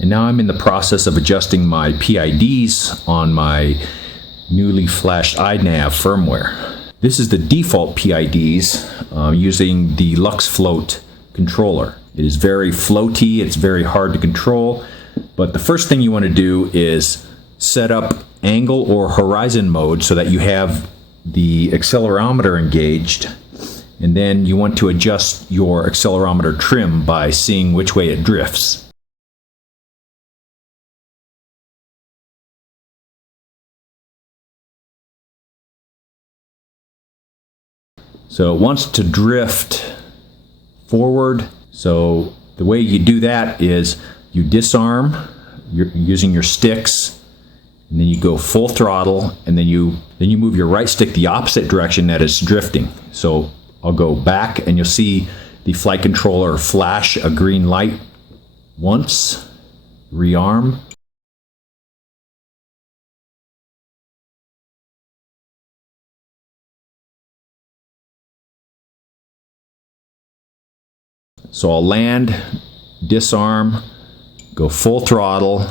And now I'm in the process of adjusting my PIDs on my newly flashed INAV firmware. This is the default PIDs using the LuxFloat controller. It is very floaty, it's very hard to control, but the first thing you want to do is set up angle or horizon mode so that you have the accelerometer engaged, and then you want to adjust your accelerometer trim by seeing which way it drifts. So it wants to drift forward. So the way you do that is you disarm using your sticks, and then you go full throttle, and then you move your right stick the opposite direction that it's drifting. So I'll go back, and you'll see the flight controller flash a green light once, rearm. So I'll land, disarm, go full throttle,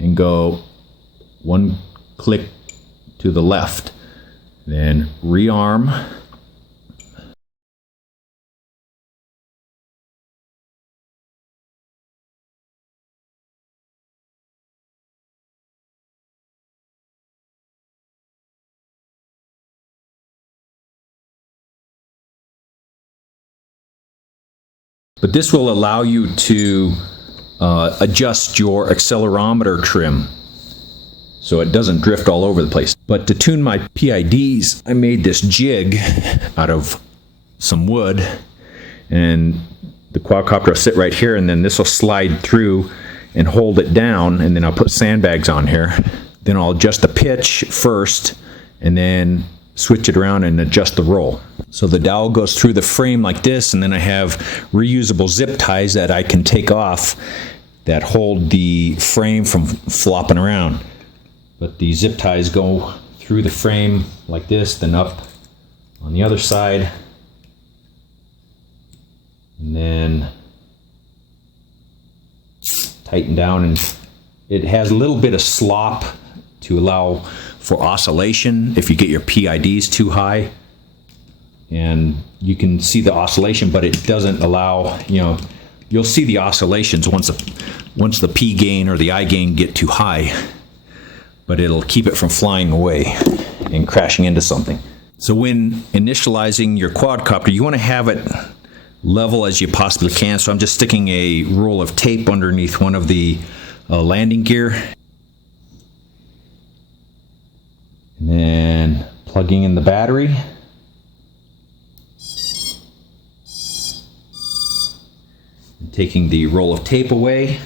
and go one click to the left. Then rearm. But this will allow you to adjust your accelerometer trim so it doesn't drift all over the place. But to tune my PIDs, I made this jig out of some wood, and the quadcopter will sit right here, and then this will slide through and hold it down, and then I'll put sandbags on here. Then I'll adjust the pitch first, and then switch it around and adjust the roll. So the dowel goes through the frame like this, and then I have reusable zip ties that I can take off that hold the frame from flopping around. But the zip ties go through the frame like this, then up on the other side, and then tighten down, and it has a little bit of slop to allow for oscillation if you get your PIDs too high. And you can see the oscillation, but it doesn't allow, you'll see the oscillations once the P-gain or the I-gain get too high, but it'll keep it from flying away and crashing into something. So when initializing your quadcopter, you want to have it level as you possibly can. So I'm just sticking a roll of tape underneath one of the landing gear, and then plugging in the battery. Taking the roll of tape away,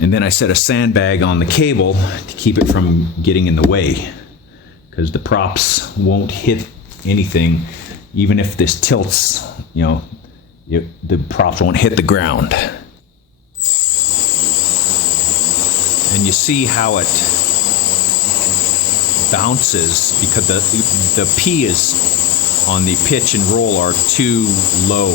and then I set a sandbag on the cable to keep it from getting in the way, because the props won't hit anything. Even if this tilts, the props won't hit the ground. And you see how it bounces because the P is on the pitch and roll are too low.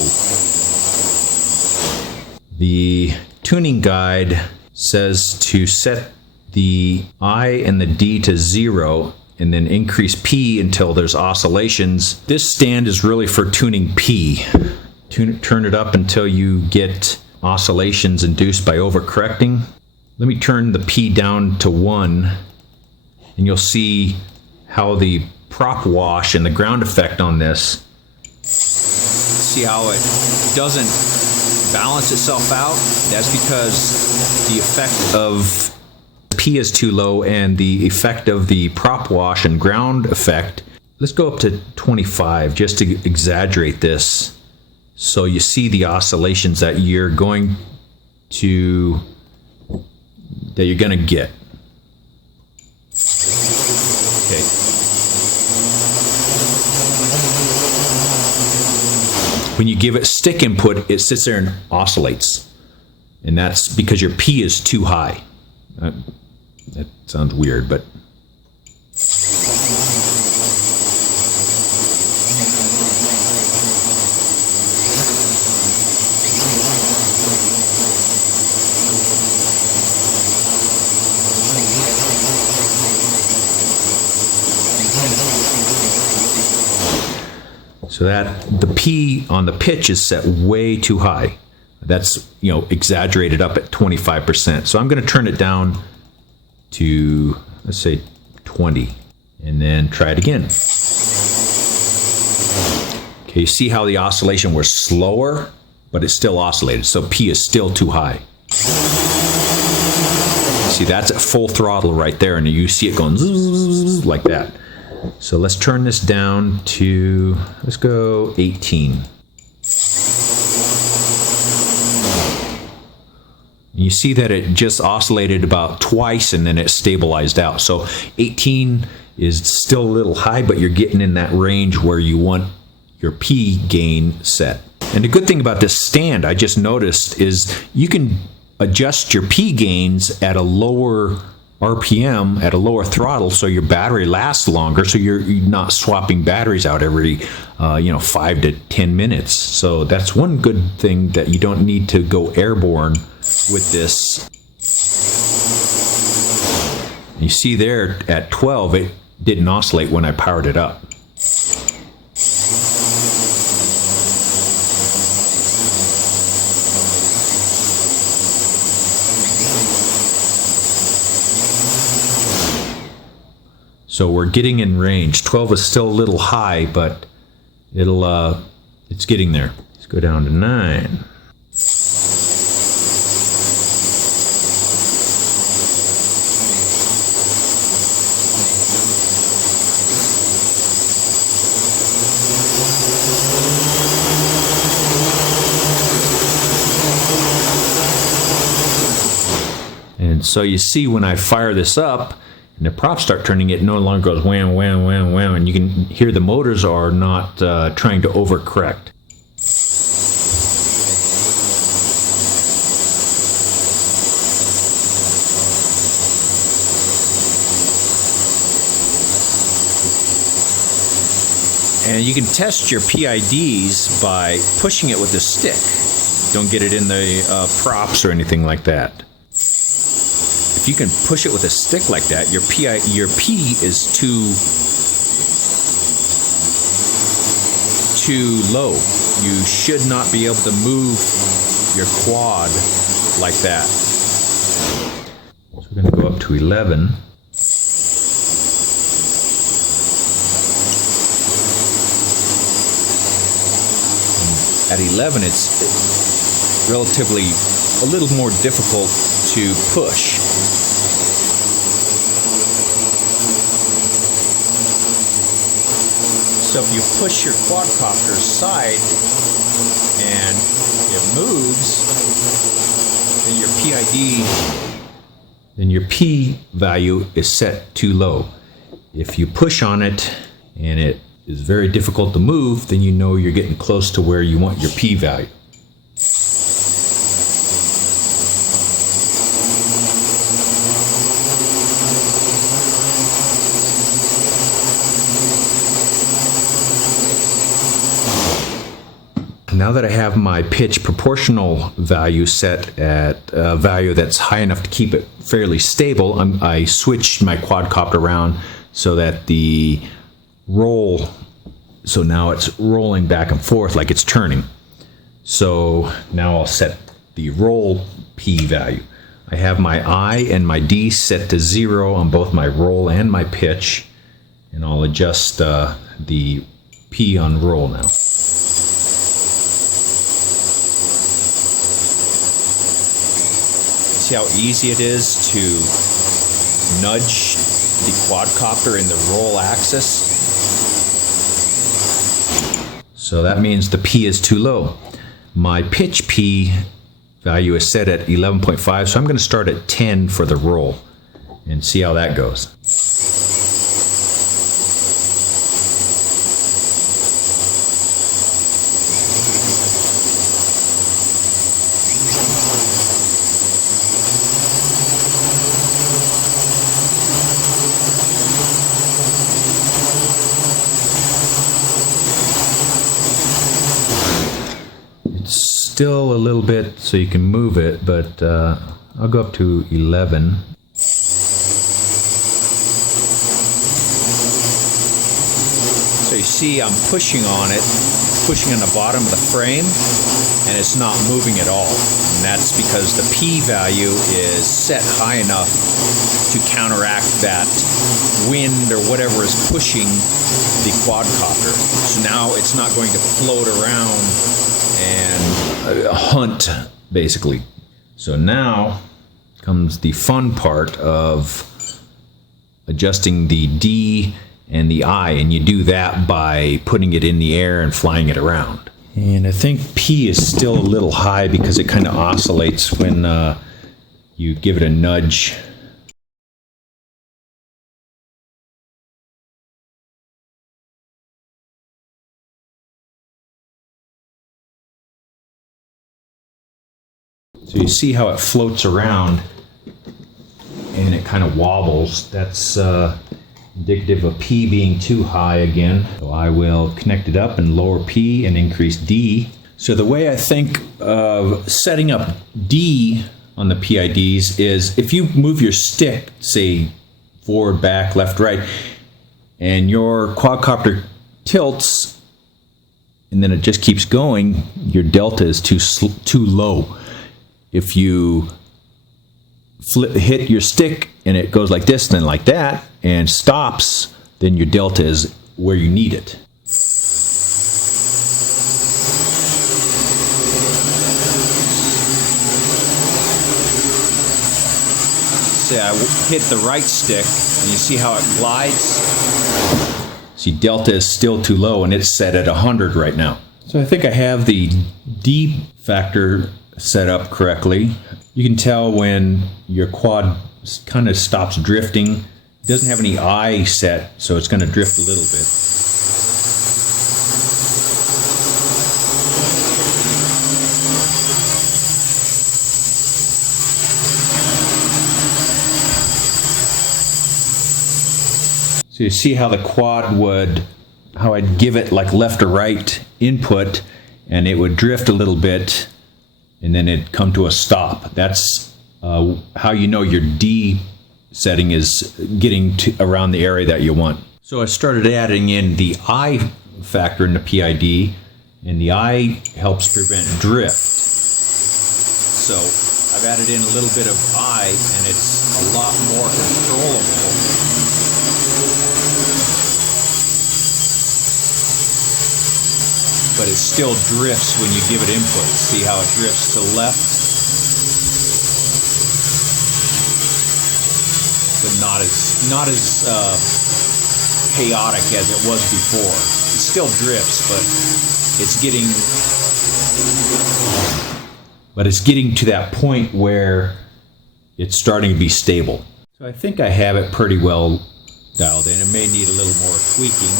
The tuning guide says to set the I and the D to 0 and then increase P until there's oscillations. This stand is really for tuning P. Turn it up until you get oscillations induced by overcorrecting. Let me turn the P down to 1, and you'll see how the prop wash and the ground effect on this, see how it doesn't balance itself out. That's because the effect of P is too low, and the effect of the prop wash and ground effect, let's go up to 25 just to exaggerate this so you see the oscillations that you're going to get. Okay. When you give it stick input, it sits there and oscillates. And that's because your P is too high. That sounds weird, but... So that the P on the pitch is set way too high. That's, you know, exaggerated up at 25%. So I'm going to turn it down to, let's say, 20, and then try it again. Okay, you see how the oscillation was slower, but it still oscillated. So P is still too high. See, that's at full throttle right there, and you see it going zzz, like that. So let's turn this down to, let's go 18. You see that it just oscillated about twice and then it stabilized out. So 18 is still a little high, but you're getting in that range where you want your P gain set. And the good thing about this stand, I just noticed, is you can adjust your P gains at a lower RPM, at a lower throttle, so your battery lasts longer, so you're not swapping batteries out every 5 to 10 minutes. So that's one good thing, that you don't need to go airborne with this. You see there at 12, it didn't oscillate when I powered it up. So we're getting in range. 12 is still a little high, but it's getting there. Let's go down to 9. And so you see, when I fire this up and the props start turning, it no longer goes wham, wham, wham, wham, and you can hear the motors are not trying to overcorrect. And you can test your PIDs by pushing it with a stick. Don't get it in the props or anything like that. If you can push it with a stick like that, your P is too low. You should not be able to move your quad like that. So we're going to go up to 11. At 11, it's relatively a little more difficult to push. So if you push your quadcopter aside and it moves, then your P value is set too low. If you push on it and it is very difficult to move, then you know you're getting close to where you want your P value. Now that I have my pitch proportional value set at a value that's high enough to keep it fairly stable, I switched my quadcopter around so that the roll, so now it's rolling back and forth like it's turning. So now I'll set the roll P value. I have my I and my D set to 0 on both my roll and my pitch, and I'll adjust the P on roll now. See how easy it is to nudge the quadcopter in the roll axis? So that means the P is too low. My pitch P value is set at 11.5, so I'm going to start at 10 for the roll and see how that goes. Still a little bit so you can move it, but I'll go up to 11. So you see I'm pushing on it, pushing on the bottom of the frame, and it's not moving at all. And that's because the P value is set high enough to counteract that wind or whatever is pushing the quadcopter. So now it's not going to float around and hunt, basically. So now comes the fun part of adjusting the D and the I, and you do that by putting it in the air and flying it around. And I think P is still a little high because it kind of oscillates when you give it a nudge. So you see how it floats around and it kind of wobbles. That's indicative of P being too high again. So I will connect it up and lower P and increase D. So the way I think of setting up D on the PIDs is if you move your stick, say forward, back, left, right, and your quadcopter tilts and then it just keeps going, your delta is too low. If you hit your stick and it goes like this, then like that, and stops, then your delta is where you need it. Say I hit the right stick, and you see how it glides? See, delta is still too low, and it's set at 100 right now. So I think I have the D factor set up correctly. You can tell when your quad kind of stops drifting. It doesn't have any I set, so it's going to drift a little bit. So you see how the quad would, how I'd give it like left or right input, and it would drift a little bit, and then it'd come to a stop. That's how you know your D setting is getting to around the area that you want. So I started adding in the I factor in the PID, and the I helps prevent drift. So I've added in a little bit of I, and it's a lot more controllable. But it still drifts when you give it input. See how it drifts to the left? But not as chaotic as it was before. It still drifts, but it's getting to that point where it's starting to be stable. So I think I have it pretty well dialed in. It may need a little more tweaking.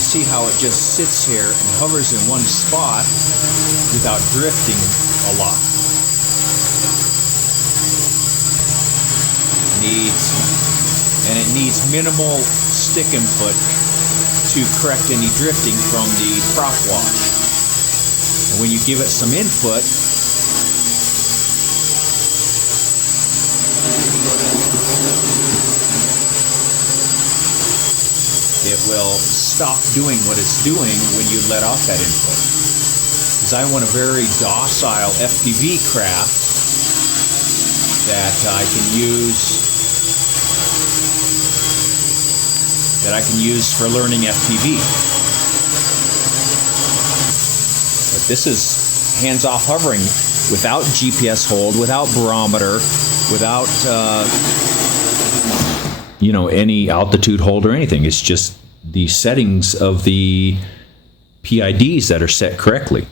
See how it just sits here and hovers in one spot without drifting a lot. It needs minimal stick input to correct any drifting from the prop wash. And when you give it some input, it will stop doing what it's doing when you let off that input. Because I want a very docile FPV craft that I can use for learning FPV. But this is hands-off hovering without GPS hold, without barometer, without any altitude hold or anything. It's just the settings of the PIDs that are set correctly.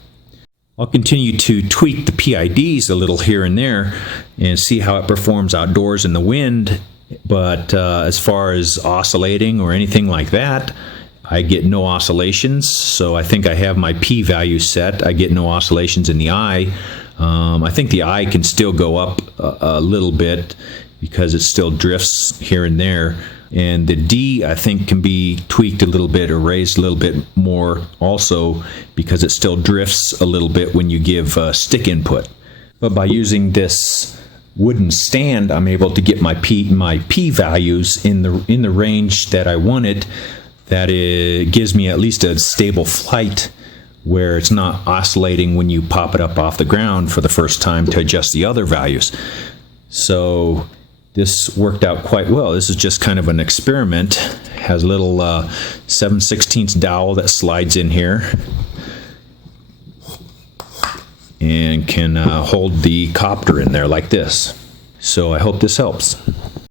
I'll continue to tweak the PIDs a little here and there and see how it performs outdoors in the wind, but as far as oscillating or anything like that, I get no oscillations. So I think I have my P value set. I get no oscillations in the I. I think the I can still go up a little bit because it still drifts here and there. And the D, I think, can be tweaked a little bit or raised a little bit more also because it still drifts a little bit when you give stick input. But by using this wooden stand, I'm able to get my P values in the range that I wanted. That it gives me at least a stable flight where it's not oscillating when you pop it up off the ground for the first time to adjust the other values. So this worked out quite well. This is just kind of an experiment. Has a little 7/16 dowel that slides in here and can hold the copter in there like this. So I hope this helps.